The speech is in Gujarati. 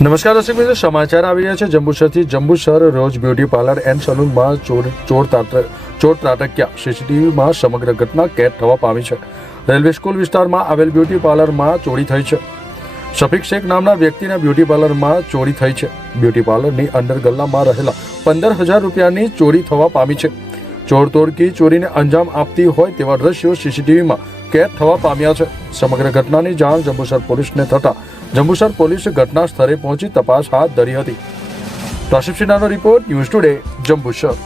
નમસ્કાર દર્શક મિત્રો, સમાચાર આવી રહ્યા છે જંબુસરથી। જંબુસર રોજ બ્યુટી પાર્લર એન્ડ સલૂનમાં ચોર ત્રાટક્યા। સીસીટીવીમાં સમગ્ર ઘટના કેદ થવા પામી છે। રેલવે સ્કૂલ વિસ્તારમાં આવેલ બ્યુટી પાર્લરમાં ચોરી થઈ છે। શફીક શેખ નામના વ્યક્તિના બ્યુટી પાર્લરમાં ચોરી થઈ છે। બ્યુટી પાર્લરની અંદર ગલ્લામાં રહેલા 15,000 રૂપિયાની ચોરી થવા પામી છે। ચોર તોડકી ચોરીને અંજામ આપતી હોય તેવા દ્રશ્યો સીસીટીવીમાં કેદ થવા પામ્યા છે। સમગ્ર ઘટનાની જાણ જંબુસર પોલીસને થતા જંબુસર પોલીસ ઘટના સ્થળે પહોંચી તપાસ હાથ ધરી હતી। કાશિફ સિન્હાનો રિપોર્ટ, ન્યૂઝ ટુડે, જંબુસર।